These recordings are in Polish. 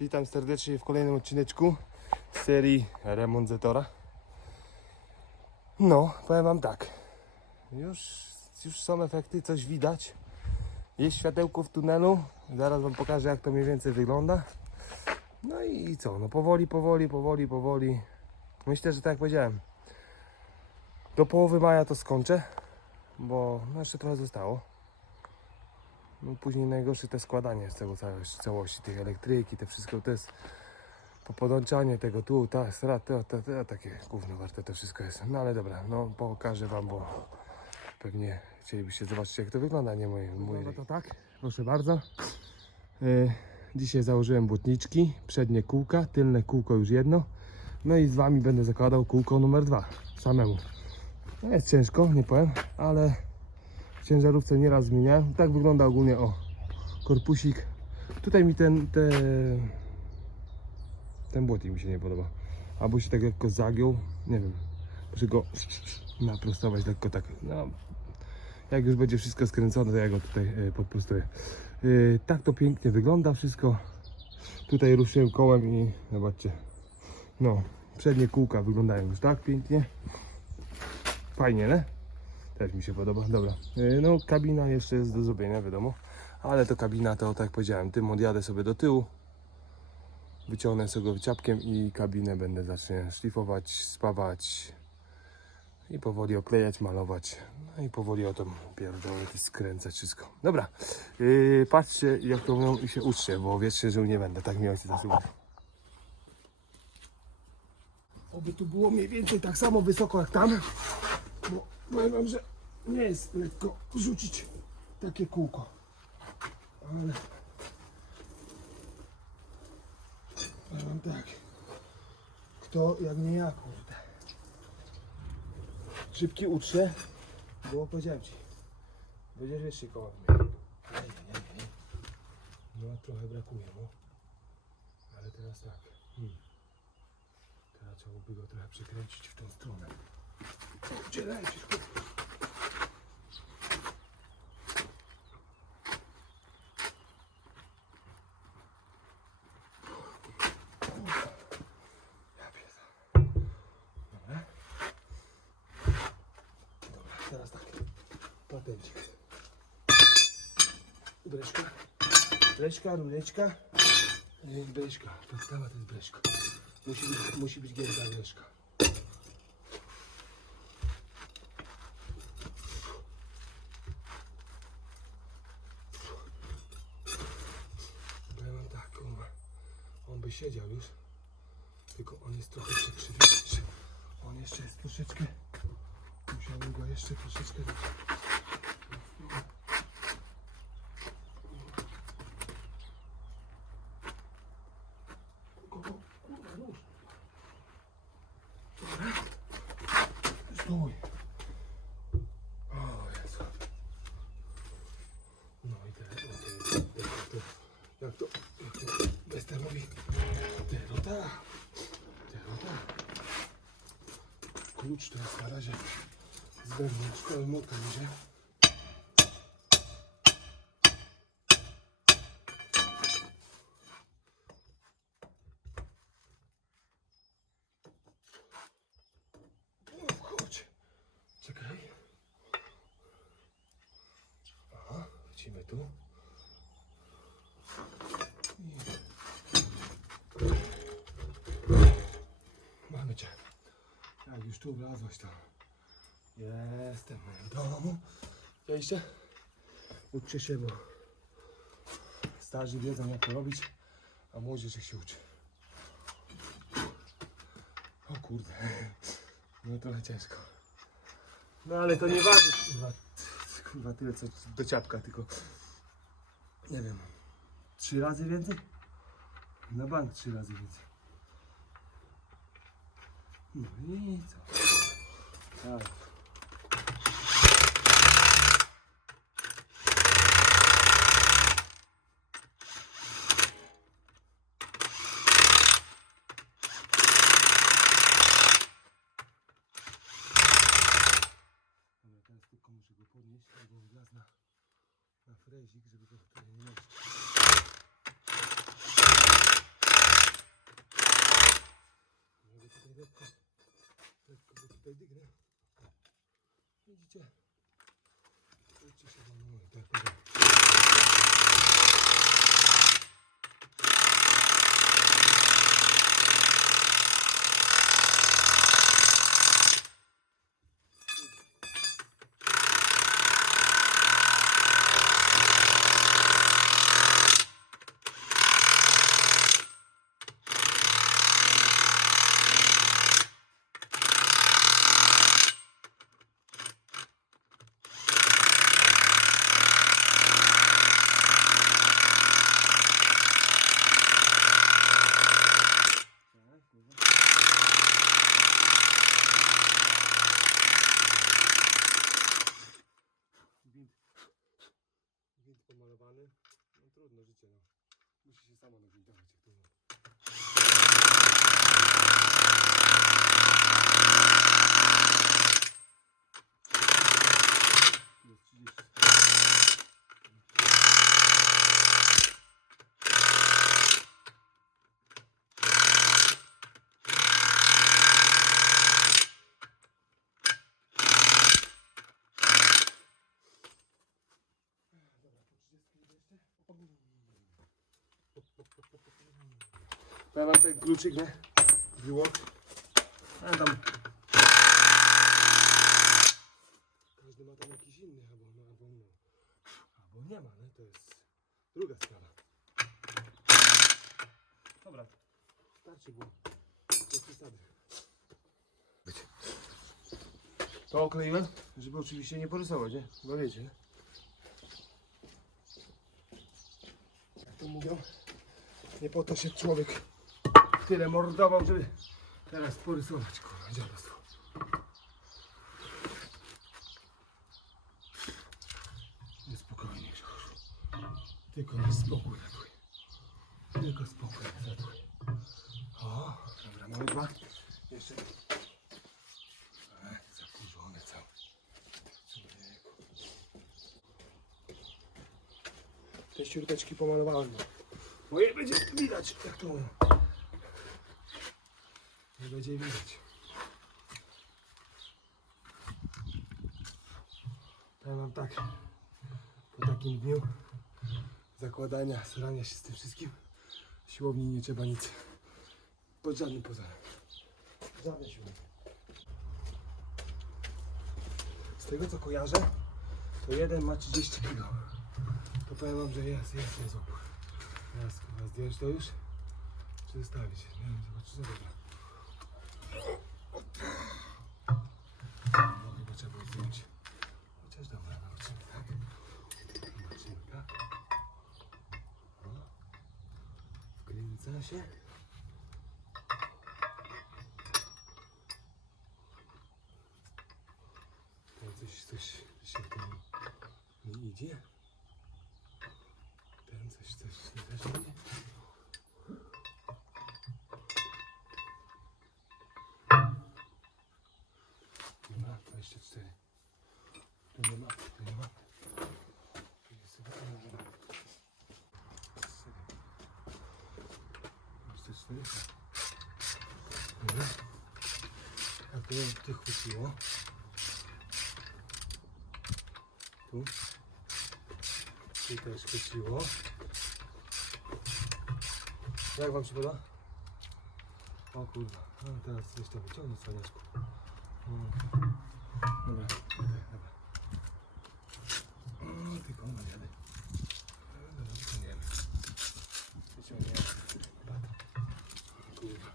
Witam serdecznie w kolejnym odcineczku serii Remont Zetora. No, powiem Wam tak. Już, już są efekty, coś widać. Jest światełko w tunelu. Zaraz Wam pokażę, jak to mniej więcej wygląda. No i co? No powoli, powoli, powoli, powoli. Myślę, że tak jak powiedziałem, do połowy maja to skończę, bo no jeszcze trochę zostało. No później najgorsze te składanie z tego całości, całości tych elektryki, te wszystko to jest tego tu, ta, stra, to, to, takie gówno warte to wszystko jest. No ale dobra, no pokażę wam, bo pewnie chcielibyście zobaczyć jak to wygląda, nie mój, mój No to tak, proszę bardzo. Y, dzisiaj założyłem błotniczki, przednie kółka, tylne kółko już jedno. No i z wami będę zakładał kółko numer dwa, samemu. No jest ciężko, nie powiem, ale ciężarówce nieraz zmieniałem. Tak wygląda ogólnie o korpusik. Tutaj mi ten te, ten błotnik mi się nie podoba. Albo się tak lekko zagiął, nie wiem. Muszę go naprostować lekko tak. No, jak już będzie wszystko skręcone, to ja go tutaj e, podprostuję. E, tak to pięknie wygląda wszystko. Tutaj ruszyłem kołem i zobaczcie. No, przednie kółka wyglądają już tak pięknie. Fajnie, nie? Też mi się podoba. Dobra. Yy, No, kabina jeszcze jest do zrobienia, wiadomo. Ale to kabina to, tak jak powiedziałem, tym odjadę sobie do tyłu. Wyciągnę sobie go wyciapkiem i kabinę będę zacznie szlifować, spawać i powoli oklejać, malować. No i powoli o tym pierdolę skręcać wszystko. Dobra. Yy, patrzcie jak to mówią i się uczcie, bo wiecie, że nie będę. Tak mi ojciec zasuwał. Oby tu było mniej więcej tak samo wysoko jak tam. Bo powiem wam, że nie jest lekko rzucić takie kółko. Ale powiem wam tak. Kto jak nie ja, kurde. Szybki utrze, bo powiedziałem ci. Będziesz jeszcze koła nie. No trochę brakuje, no. Ale teraz tak. Hmm. Teraz trzeba by go trochę przekręcić w tą stronę. Gdzie lecisz? teraz tak. Patencik. Breszka. Breszka, ruleczka. Nie, Breszka. Podstawa to jest breszka. Musi być, musi być gięta breszka. Powiem wam tak, kurwa. On by siedział już. Tylko on jest trochę przekrzywiony. On jeszcze jest troszeczkę. Musiałbym go jeszcze troszeczkę. Stój. O Jezu. No i teraz, o, to jest- jak to, jak to, jak to Bester mówi, derota, derota. Klucz to jest na razie z wewnątrz, to motka Chodź, czekaj. Aha, wrócimy tu. Tu wlazłeś, to jestem w domu. Widzieliście? Uczcie się, bo starzy wiedzą jak to robić, a młodzież się uczy. O kurde, no trochę ciężko. No ale to nie waży, kurwa, kurwa tyle co do ciapka, tylko nie wiem, trzy razy więcej? Na bank trzy razy więcej. No i co? Tak. Dobra, teraz tylko muszę go podnieść, albo wlazł na, na frezik, żeby go tutaj nie nosić. lekko, lekko go tutaj dygnę. Widzicie? Widzicie się wam mówię, tak powiem. Tak, kurwa. Wind, wind pomalowany. No trudno życie, no. Musi się samo nawintować, jak to mówię. Jest 30. Dobra, po 30 jeszcze. Ten kluczyk, nie? Wyłok. A tam... Każdy ma tam jakiś inny, albo no, albo no. Albo nie ma, nie? To jest druga sprawa. Dobra. Starczy było. Bez przesady. To okleiłem, żeby oczywiście nie porysować, nie? Bo wiecie, nie? Jak to mówią, nie po to się człowiek tyle mordował, żeby teraz porysować, kurwa, dziadostwo. Niespokojnie, Grzegorzu. Tylko nie spokój ratuj. Tylko spokój ratuj. O, dobra, mamy dwa. Jeszcze. Zakurzone całe. Te śruteczki pomalowałem. Moje będzie widać, jak to. Będzie widać. Ja mam tak, po takim dniu zakładania, starania się z tym wszystkim, siłowni nie trzeba nic, pod żadnym pozorem. Żadne siłowni. Z tego co kojarzę, to jeden ma 30 kg. To powiem wam, że jest, jest, opór. Teraz zdjąć to już, czy zostawić? Nie wiem, zobaczycie, dobra. No chyba trzeba było zdjąć. Chociaż dobra, zobaczymy, tak? Zobaczymy, tak? O. Wkręca się. To coś, coś się tam nie idzie. Ten coś, coś nie też idzie. Nie ma, 24. Tu nie ma, tu nie ma. Tu jest chyba, nie ma. 24. A tu tych chwyciło. Tu. Tu też chwyciło. Jak wam się podoba? O kurwa, no teraz coś to wyciągnę cwaniaczku. Mm. Dobra, dobra, dobra. O, tylko on jadę. Dobra, wyciągniemy. Wyciągniemy. Patrz. Kurwa.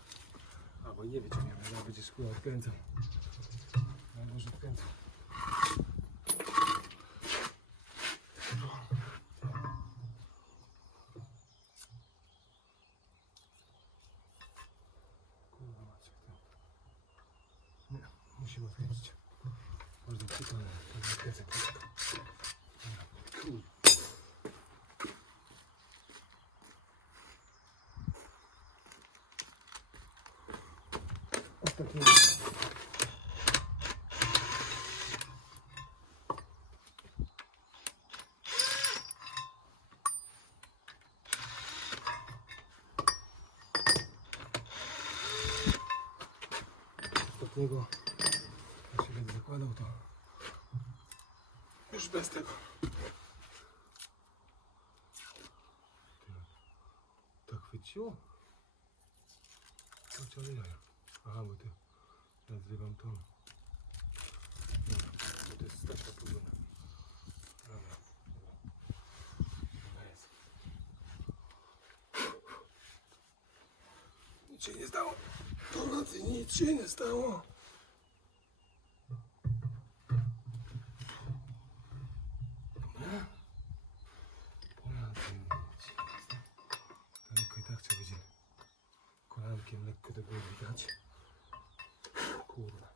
Albo nie wyciągniemy, ale będziesz kurwa odkręcał. Albo że odkręcał. Kurwa musimy odkręcić. Można przypomnę, to nie. Ostatniego, się będę zakładał, to już bez tego. To chwyciło? To ciągle jaja. Aha, bo ty ja zrywam to. Dobra, to jest jest. Nic się nie stało. To nocy nic się nie stało. Dobra. Ponad nic się nie stało. Daleko i tak trzeba będzie kolankiem lekko do góry dać. Kurwa.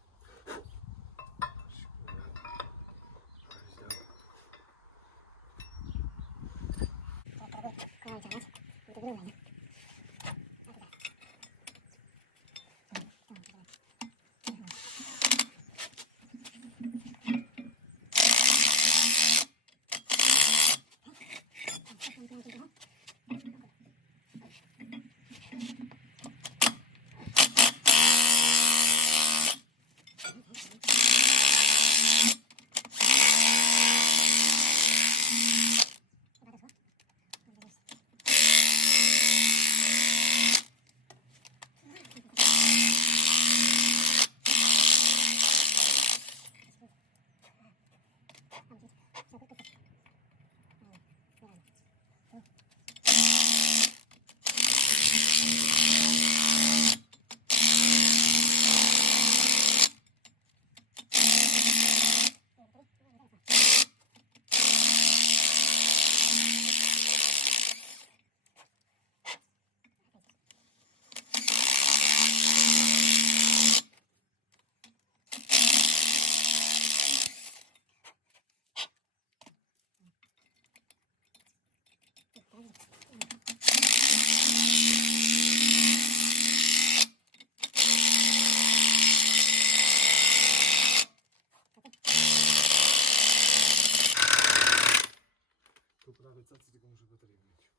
Prawie tylko muszę baterię wymienić.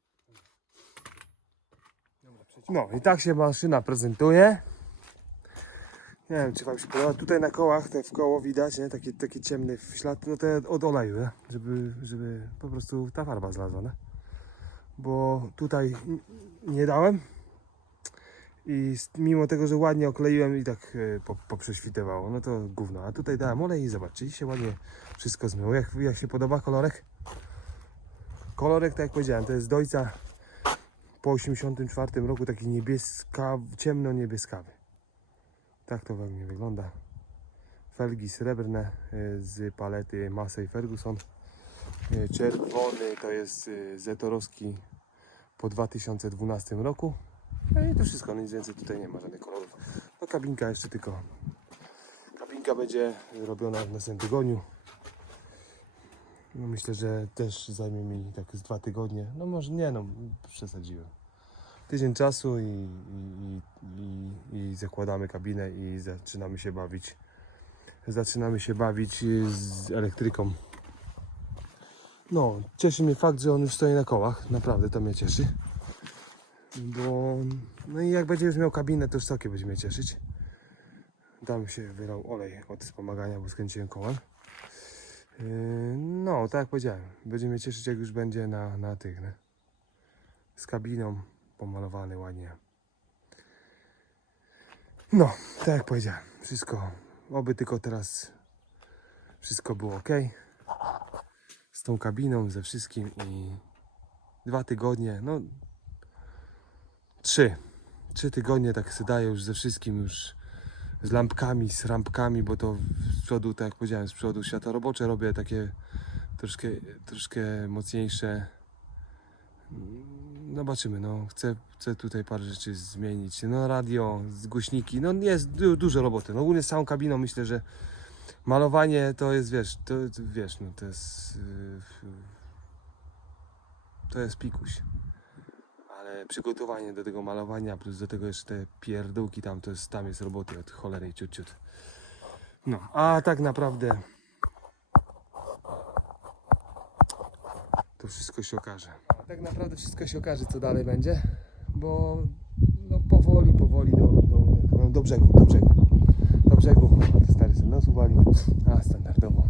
No i tak się maszyna prezentuje. Nie wiem, czy wam się podoba. Tutaj na kołach, te w koło widać, nie? Taki, taki ciemny ślad, no te od oleju, nie? Żeby, żeby po prostu ta farba zlazła, nie? Bo tutaj nie dałem i mimo tego, że ładnie okleiłem i tak e, po, poprześwitywało, no to gówno. A tutaj dałem olej i zobaczcie, się ładnie wszystko zmyło. Jak, jak się podoba kolorek? Kolorek, tak jak powiedziałem, to jest dojca po 84 roku, taki niebieska, ciemno-niebieskawy. Tak to we mnie wygląda. Felgi srebrne y, z palety Massey Ferguson. Y, Czerwony to jest y, Zetorowski po 2012 roku. No i to wszystko, nic więcej tutaj nie ma żadnych kolorów. No kabinka jeszcze tylko. Kabinka będzie robiona w następnym tygodniu. No myślę, że też zajmie mi tak z dwa tygodnie. No może nie no, przesadziłem. Tydzień czasu i, i, i, i, zakładamy kabinę i zaczynamy się bawić. Zaczynamy się bawić z elektryką. No, cieszy mnie fakt, że on już stoi na kołach. Naprawdę to mnie cieszy. Bo no i jak będzie już miał kabinę, to już całkiem będzie mnie cieszyć. Tam się wylał olej od wspomagania, bo skręciłem kołem. Yy, No, tak jak powiedziałem, będzie mnie cieszyć jak już będzie na, na tych, z kabiną pomalowany ładnie. No, tak jak powiedziałem, wszystko, oby tylko teraz wszystko było ok. Z tą kabiną, ze wszystkim i dwa tygodnie, no trzy, trzy tygodnie tak się daje już ze wszystkim już z lampkami, z rampkami, bo to przodu, tak jak powiedziałem, z przodu światło robocze robię takie troszkę, troszkę mocniejsze. Mm, Zobaczymy, no. Chcę, chcę tutaj parę rzeczy zmienić. No radio, głośniki, no jest du dużo roboty. No ogólnie z całą kabiną myślę, że malowanie to jest, wiesz, to wiesz, no to jest yy, to jest pikuś. Ale przygotowanie do tego malowania, plus do tego jeszcze te pierdółki tam, to jest, tam jest roboty od cholery ciut, ciut. No, a tak naprawdę to wszystko się okaże. Tak naprawdę wszystko się okaże, co dalej będzie, bo no powoli, powoli do, do, do brzegu, do brzegu. Do brzegu. Stary syn nos uwali, a standardowo.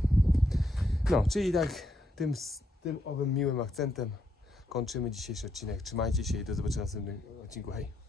No, czyli tak tym, tym owym miłym akcentem kończymy dzisiejszy odcinek. Trzymajcie się i do zobaczenia w następnym odcinku. Hej!